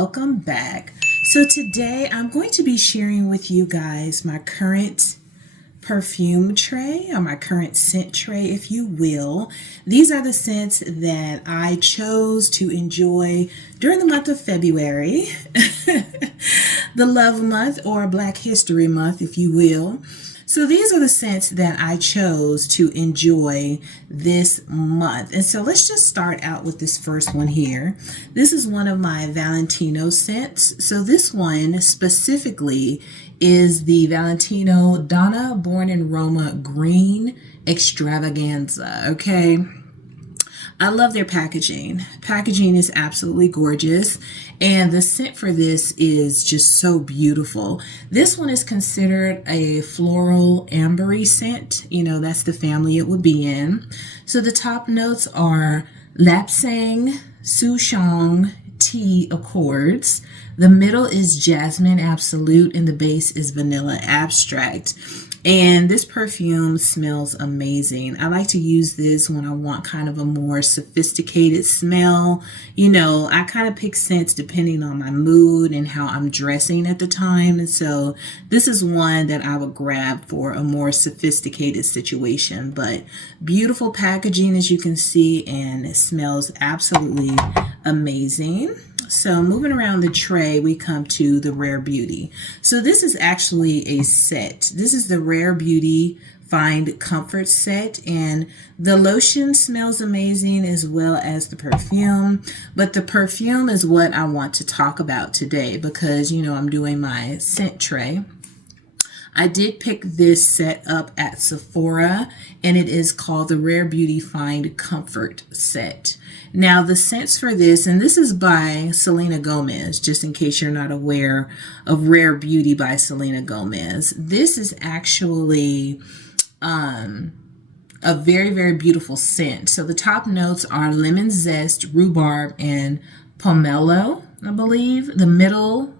welcome back. So today I'm going to be sharing with you guys my current perfume tray, or my current scent tray, if you will. These are the scents that I chose to enjoy during the month of February, the love month, or Black History Month, if you will. So these are the scents that I chose to enjoy this month. And so let's just start out with this first one here. This is one of my Valentino scents. So this one specifically is the Valentino Donna Born in Roma Green Extravaganza. Okay. I love their packaging. Packaging is absolutely gorgeous. And the scent for this is just so beautiful. This one is considered a floral ambery scent. You know, that's the family it would be in. So the top notes are Lapsang, Souchong, Tea Accords. The middle is Jasmine Absolute, and the base is Vanilla Abstract. And this perfume smells amazing. I like to use this when I want kind of a more sophisticated smell. You know, I kind of pick scents depending on my mood and how I'm dressing at the time. And so this is one that I would grab for a more sophisticated situation. But beautiful packaging, as you can see, and it smells absolutely amazing. So moving around the tray, we come to the Rare Beauty. So this is actually a set. This is the Rare Beauty Find Comfort set, and the lotion smells amazing as well as the perfume. But the perfume is what I want to talk about today because, you know, I'm doing my scent tray. I did pick this set up at Sephora, and it is called the Rare Beauty Find Comfort set. Now, the scents for this, and this is by Selena Gomez, just in case you're not aware of Rare Beauty by Selena Gomez. This is actually a very, very beautiful scent. So the top notes are lemon zest, rhubarb, and pomelo, I believe. The middle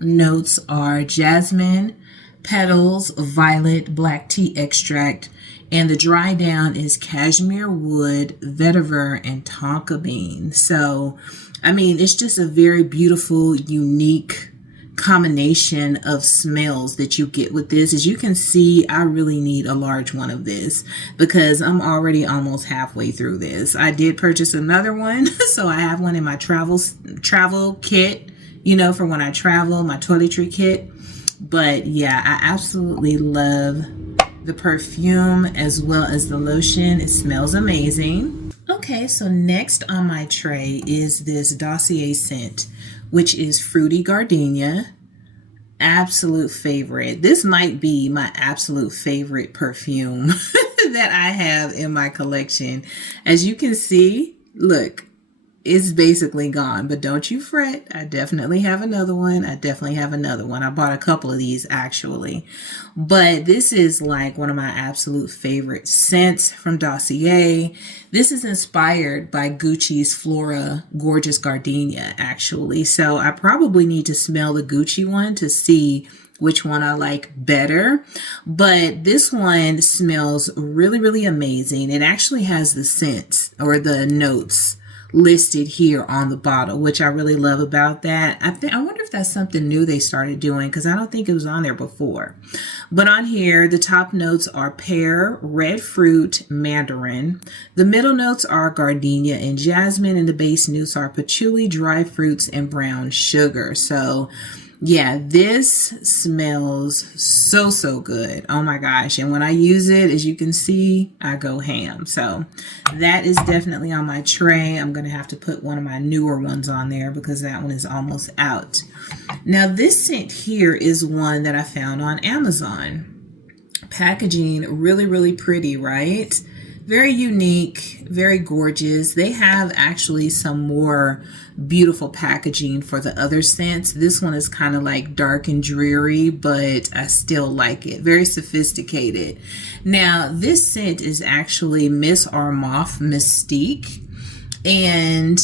notes are jasmine, petals, violet, black tea extract, and the dry down is cashmere wood, vetiver, and tonka bean. So, I mean, it's just a very beautiful, unique combination of smells that you get with this. As you can see, I really need a large one of this because I'm already almost halfway through this. I did purchase another one, so I have one in my travel kit, you know, for when I travel, my toiletry kit. But yeah, I absolutely love the perfume as well as the lotion. It smells amazing. Okay, so next on my tray is this Dossier scent, which is Fruity Gardenia. Absolute favorite. This might be my absolute favorite perfume that I have in my collection. As you can see, look, it's basically gone, but don't you fret. I definitely have another one. I bought a couple of these actually, but this is like one of my absolute favorite scents from Dossier. This is inspired by Gucci's Flora Gorgeous Gardenia actually. So I probably need to smell the Gucci one to see which one I like better. But this one smells really, really amazing. It actually has the scents or the notes listed here on the bottle, which I really love about that. I wonder if that's something new they started doing because I don't think it was on there before. But on here, the top notes are pear, red fruit, mandarin. The middle notes are gardenia and jasmine, and the base notes are patchouli, dry fruits, and brown sugar. So yeah, this smells so good. Oh my gosh. And when I use it, as you can see, I go ham. So that is definitely on my tray. I'm going to have to put one of my newer ones on there because that one is almost out. Now this scent here is one that I found on Amazon. Packaging really, really pretty, right? Very unique, very gorgeous. They have actually some more beautiful packaging for the other scents. This one is kind of like dark and dreary, but I still like it. Very sophisticated. Now, this scent is actually Miss Armaf Mystique, and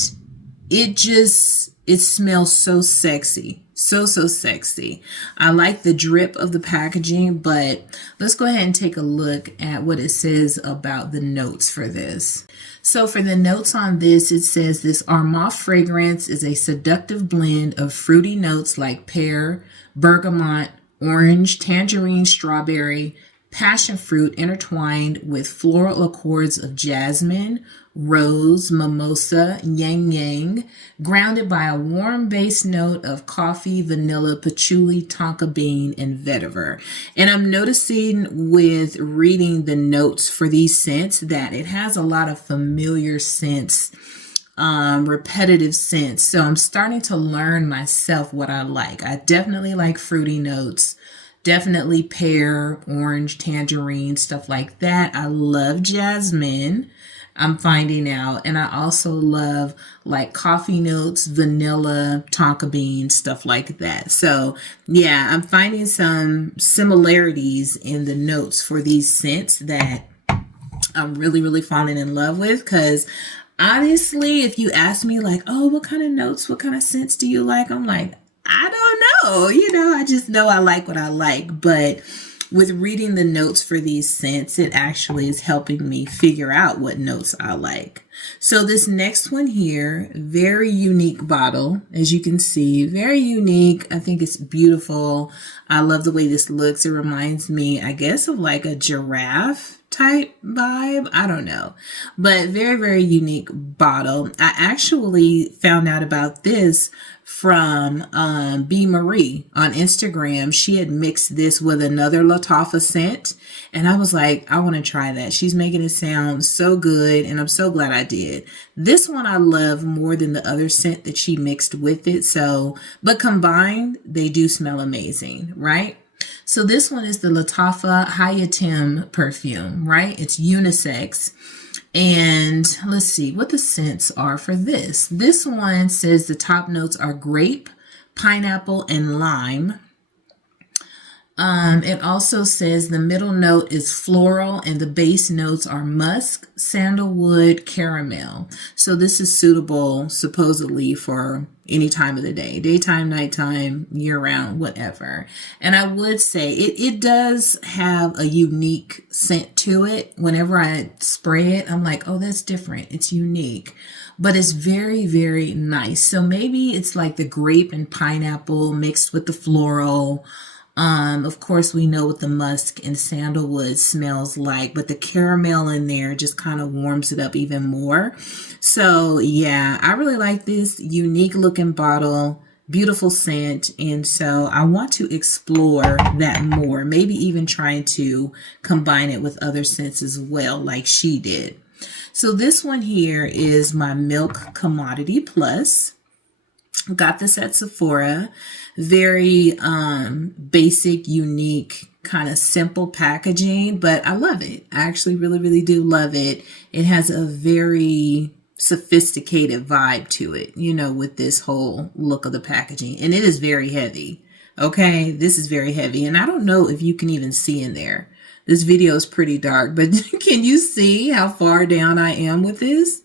it smells so sexy. So, so sexy. I like the drip of the packaging, but let's go ahead and take a look at what it says about the notes for this. So for the notes on this, it says this Armaf fragrance is a seductive blend of fruity notes like pear, bergamot, orange, tangerine, strawberry, passion fruit intertwined with floral accords of jasmine, rose, mimosa, yang yang, grounded by a warm base note of coffee, vanilla, patchouli, tonka bean, and vetiver. And I'm noticing with reading the notes for these scents that it has a lot of familiar scents, repetitive scents. So I'm starting to learn myself what I like. I definitely like fruity notes. Definitely pear, orange, tangerine, stuff like that. I love jasmine, I'm finding out. And I also love like coffee notes, vanilla, tonka bean, stuff like that. So yeah, I'm finding some similarities in the notes for these scents that I'm really, really falling in love with. Because honestly, if you ask me like, oh, what kind of notes, what kind of scents do you like? I'm like, I don't know. I just know I like what I like. But with reading the notes for these scents, it actually is helping me figure out what notes I like. So this next one here, very unique bottle, as you can see, very unique. I think it's beautiful. I love the way this looks. It reminds me, I guess, of like a giraffe type vibe. I don't know, but very, very unique bottle. I actually found out about this from B. Marie on Instagram. She had mixed this with another Lattafa scent, and I was like, I want to try that. She's making it sound so good, and I'm so glad I did. This one I love more than the other scent that she mixed with it. So, but combined, they do smell amazing, right? So this one is the Lattafa Hayaatim perfume, right? It's unisex. And let's see what the scents are for this. This one says the top notes are grape, pineapple, and lime. It also says the middle note is floral and the base notes are musk, sandalwood, caramel. So this is suitable supposedly for any time of the day, daytime, nighttime, year round, whatever. And I would say it does have a unique scent to it. Whenever I spray it, I'm like, oh, that's different. It's unique, but it's very, very nice. So maybe it's like the grape and pineapple mixed with the floral. Of course, we know what the musk and sandalwood smells like, but the caramel in there just kind of warms it up even more. So yeah, I really like this unique looking bottle, beautiful scent. And so I want to explore that more, maybe even trying to combine it with other scents as well, like she did. So this one here is my Milk Commodity Plus. Got this at Sephora. Very basic, unique, kind of simple packaging, but I love it. I actually really, really do love it. It has a very sophisticated vibe to it, with this whole look of the packaging. And it is very heavy. Okay, this is very heavy. And I don't know if you can even see in there. This video is pretty dark, but can you see how far down I am with this?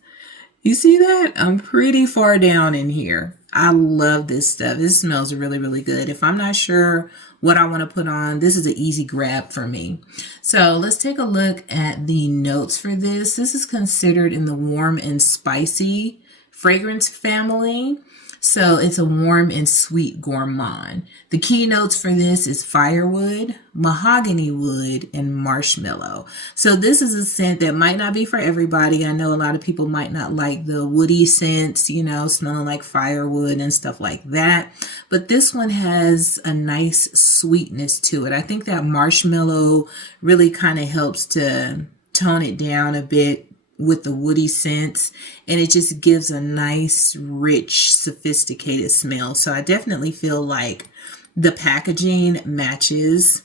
You see that? I'm pretty far down in here. I love this stuff. This smells really, really good. If I'm not sure what I want to put on, this is an easy grab for me. So let's take a look at the notes for this. This is considered in the warm and spicy fragrance family. So it's a warm and sweet gourmand. The key notes for this is firewood, mahogany wood, and marshmallow. So this is a scent that might not be for everybody. I know a lot of people might not like the woody scents, smelling like firewood and stuff like that. But this one has a nice sweetness to it. I think that marshmallow really kind of helps to tone it down a bit with the woody scents, and it just gives a nice, rich, sophisticated smell. So I definitely feel like the packaging matches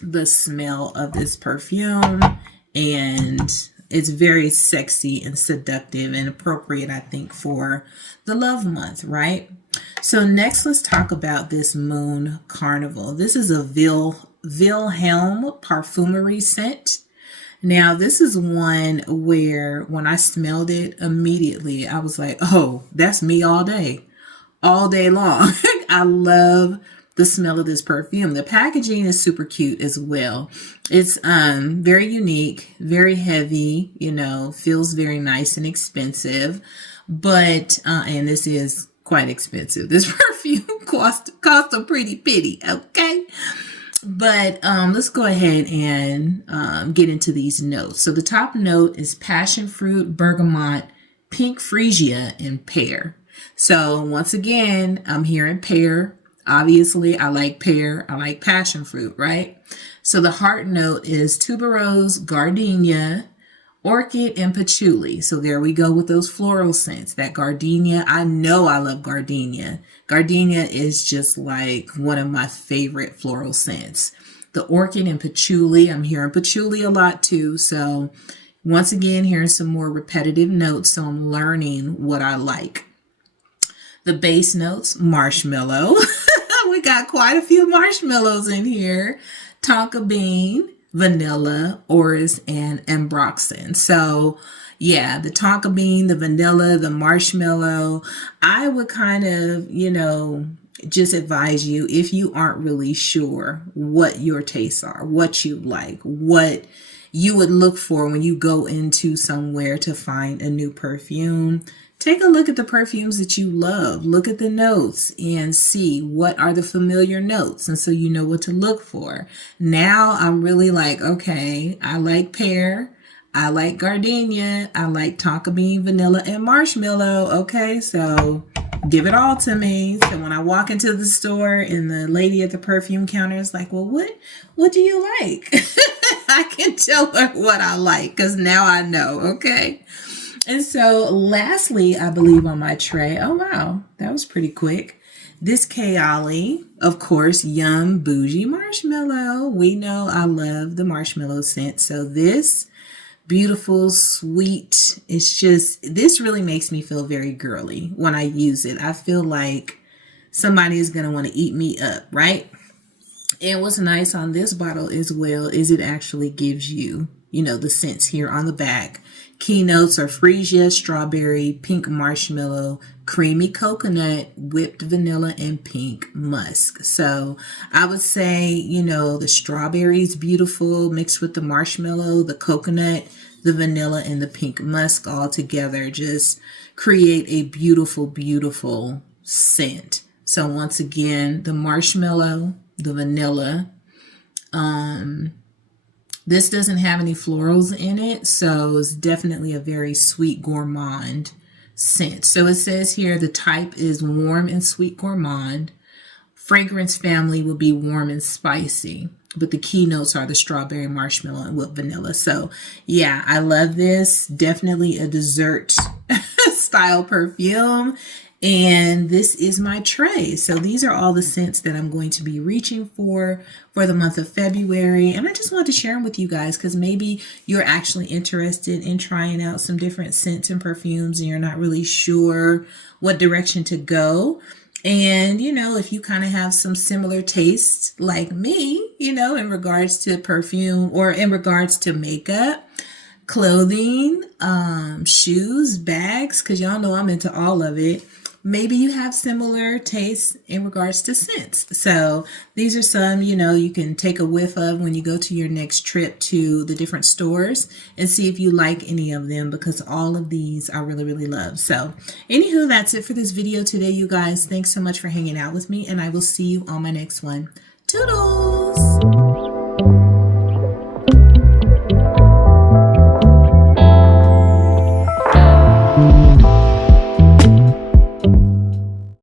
the smell of this perfume, and it's very sexy and seductive and appropriate, I think, for the love month, right? So next, let's talk about this Moon Carnival. This is a Vilhelm parfumery scent. Now, this is one where when I smelled it immediately, I was like, oh, that's me all day long. I love the smell of this perfume. The packaging is super cute as well. It's very unique, very heavy, you know, feels very nice and expensive. But and this is quite expensive. This perfume cost a pretty penny, okay? But let's go ahead and get into these notes. So the top note is passion fruit, bergamot, pink freesia, and pear. So once again, I'm hearing pear. Obviously, I like pear. I like passion fruit, right? So the heart note is tuberose, gardenia, orchid, and patchouli. So there we go with those floral scents. That gardenia, I know I love gardenia. Gardenia is just like one of my favorite floral scents. The orchid and patchouli, I'm hearing patchouli a lot too. So once again, hearing some more repetitive notes. So I'm learning what I like. The base notes, marshmallow. We got quite a few marshmallows in here. Tonka bean, vanilla, orris, and ambroxan. So yeah, the tonka bean, the vanilla, the marshmallow. I would kind of, you know, just advise you, if you aren't really sure what your tastes are, what you like, what you would look for when you go into somewhere to find a new perfume, take a look at the perfumes that you love. Look at the notes and see what are the familiar notes. And so you know what to look for. Now I'm really like, okay, I like pear. I like gardenia. I like tonka bean, vanilla, and marshmallow. Okay, so give it all to me. So when I walk into the store and the lady at the perfume counter is like, well, what do you like? I can tell her what I like because now I know, okay? And so lastly, I believe on my tray, oh wow, that was pretty quick. This Kayali, of course, Yum Bougie Marshmallow. We know I love the marshmallow scent. So this beautiful, sweet, it's just, this really makes me feel very girly when I use it. I feel like somebody is going to want to eat me up, right? And what's nice on this bottle as well is it actually gives you, you know, the scents here on the back. Keynotes are freesia, strawberry, pink marshmallow, creamy coconut, whipped vanilla, and pink musk. So I would say, you know, the strawberry is beautiful mixed with the marshmallow, the coconut, the vanilla, and the pink musk all together just create a beautiful, beautiful scent. So once again, the marshmallow, the vanilla, this doesn't have any florals in it, so it's definitely a very sweet gourmand scent. So it says here the type is warm and sweet gourmand. Fragrance family will be warm and spicy, but the key notes are the strawberry, marshmallow, and whipped vanilla. So yeah, I love this. Definitely a dessert style perfume. And this is my tray. So these are all the scents that I'm going to be reaching for the month of February. And I just wanted to share them with you guys because maybe you're actually interested in trying out some different scents and perfumes and you're not really sure what direction to go. And, you know, if you kind of have some similar tastes like me, you know, in regards to perfume or in regards to makeup, clothing, shoes, bags, because y'all know I'm into all of it. Maybe you have similar tastes in regards to scents. So these are some, you know, you can take a whiff of when you go to your next trip to the different stores and see if you like any of them because all of these I really, really love. So anywho, that's it for this video today, you guys. Thanks so much for hanging out with me and I will see you on my next one. Toodles!